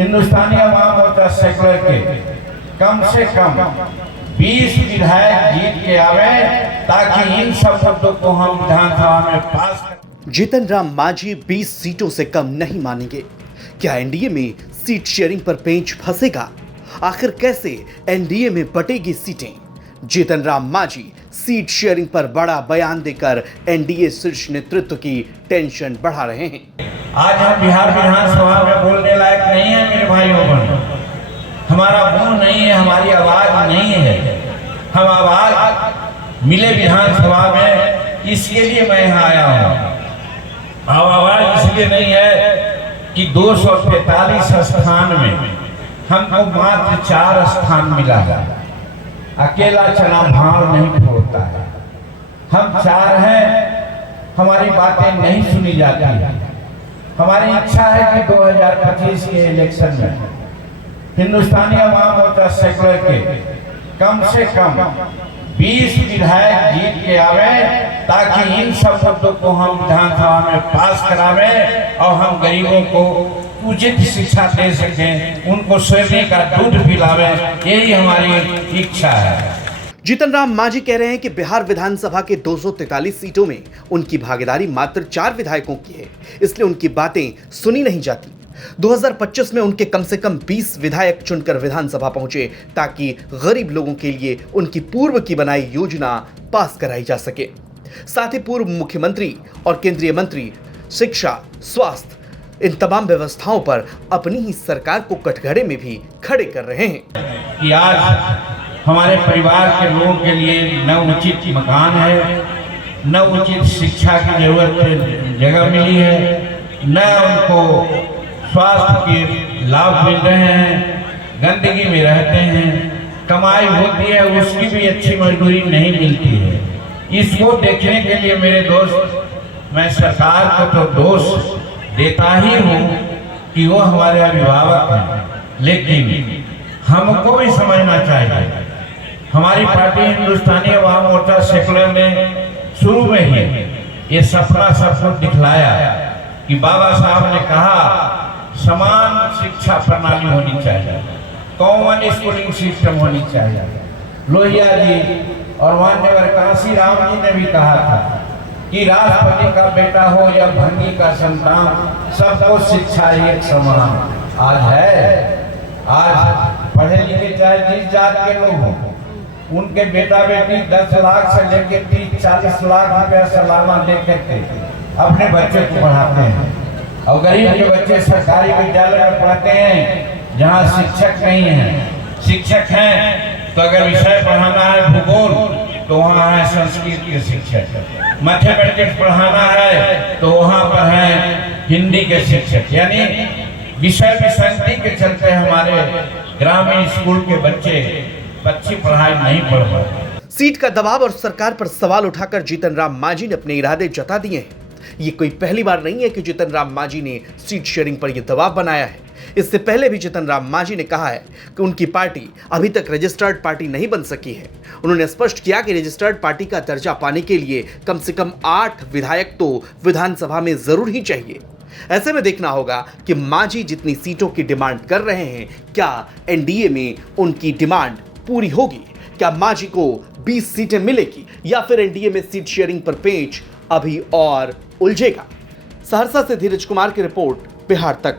Hindustani Awam Morcha secular के कम से कम 20 विधायक जीत के आवे ताकि इन सब मुद्दों को हम विधानसभा में पास करें। जीतन राम मांझी 20 सीटों से कम नहीं मानेंगे। क्या एनडीए में सीट शेयरिंग पर पेंच फंसेगा? आखिर कैसे एनडीए में बटेगी सीटें? जीतन राम मांझी सीट शेयरिंग पर बड़ा बयान देकर एनडीए शीर्ष नेतृत्व की टेंशन बढ़ा रहे हैं। आज हम बिहार विधानसभा में बोलने लायक नहीं है मेरे भाइयों बहनों। हमारा मुंह नहीं है, हमारी आवाज नहीं है। हम आवाज मिले विधानसभा में, इसके लिए मैं यहाँ आया हूँ। आवाज इसलिए नहीं है कि 243 स्थान में हमको मात्र 4 स्थान मिला है। अकेला चना भाव नहीं फोड़ता है। हम 4 हैं, हमारी बातें नहीं सुनी जाती है। हमारी इच्छा है कि 2025 के इलेक्शन में हिंदुस्तानी अवाम मोर्चा सेकुलर के कम से कम 20 विधायक जीत के आवे ताकि इन सब मुद्दों को हम विधानसभा में पास करावे और हम गरीबों को उचित शिक्षा दे सकें, उनको सोने का दूध पिलावे। यही हमारी इच्छा है। जीतन राम मांझी कह रहे हैं कि बिहार विधानसभा के 243 सीटों में उनकी भागीदारी मात्र 4 विधायकों की है, इसलिए उनकी बातें सुनी नहीं जाती। 2025 में उनके कम से कम 20 विधायक चुनकर विधानसभा पहुंचे ताकि गरीब लोगों के लिए उनकी पूर्व की बनाई योजना पास कराई जा सके। साथ ही पूर्व मुख्यमंत्री और केंद्रीय मंत्री शिक्षा, स्वास्थ्य, इन तमाम व्यवस्थाओं पर अपनी ही सरकार को कटघरे में भी खड़े कर रहे हैं कि आज हमारे परिवार के लोगों के लिए न उचित मकान है, न उचित शिक्षा की जरूरत जगह मिली है, न उनको स्वास्थ्य के लाभ मिल रहे हैं, गंदगी में रहते हैं, कमाई होती है उसकी भी अच्छी मजदूरी नहीं मिलती है। इसको देखने के लिए मेरे दोस्त, मैं सरकार को तो दोष देता ही हूँ कि वो हमारे अभिभावक हैं, लेकिन हमको भी समझना चाहिए। हमारी पार्टी हिंदुस्तानी अवाम मोर्चा सेकुलर ने शुरू में ही ये सपना सबको दिखलाया कि बाबा साहब ने कहा समान शिक्षा प्रणाली होनी चाहिए, कॉमन स्कूलिंग सिस्टम होनी चाहिए। लोहिया जी और मान्यवर काशी राम जी ने भी कहा था कि राष्ट्रपति का बेटा हो या भंगी का संतान, सबको शिक्षा एक समान। आज है, आज पढ़े लिखे चाहे जिस जात के लोग हों, उनके बेटा बेटी 10 लाख से लेकर 30-40 लाख रुपया सालाना देकर के अपने बच्चे को पढ़ाते हैं। और गरीब के बच्चे सरकारी विद्यालय में पढ़ते हैं जहाँ शिक्षक नहीं है। शिक्षक हैं तो अगर विषय पढ़ाना है भूगोल तो वहाँ है संस्कृत के शिक्षक, मैथमेटिक्स पढ़ाना है तो वहाँ पर है हिंदी के शिक्षक। यानी विषय विसंगति के चलते हमारे ग्रामीण स्कूल के बच्चे अच्छी पढ़ाई नहीं पढ़ पाते। सीट का दबाव और सरकार पर सवाल उठाकर जीतन राम मांझी ने अपने इरादे जता दिए हैं। ये कोई पहली बार नहीं है कि जीतन राम मांझी ने सीट शेयरिंग पर यह दबाव बनाया है। इससे पहले भी जीतन राम मांझी ने कहा है कि उनकी पार्टी अभी तक रजिस्टर्ड पार्टी नहीं बन सकी है। उन्होंने स्पष्ट किया कि रजिस्टर्ड पार्टी का दर्जा पाने के लिए कम से कम 8 विधायक तो विधानसभा में जरूर ही चाहिए। ऐसे में देखना होगा कि मांझी जितनी सीटों की डिमांड कर रहे हैं, क्या एनडीए में उनकी डिमांड पूरी होगी? क्या मांझी को 20 सीटें मिलेगी या फिर एनडीए में सीट शेयरिंग पर पेंच अभी और उलझेगा? सहरसा से धीरज कुमार की रिपोर्ट, बिहार तक।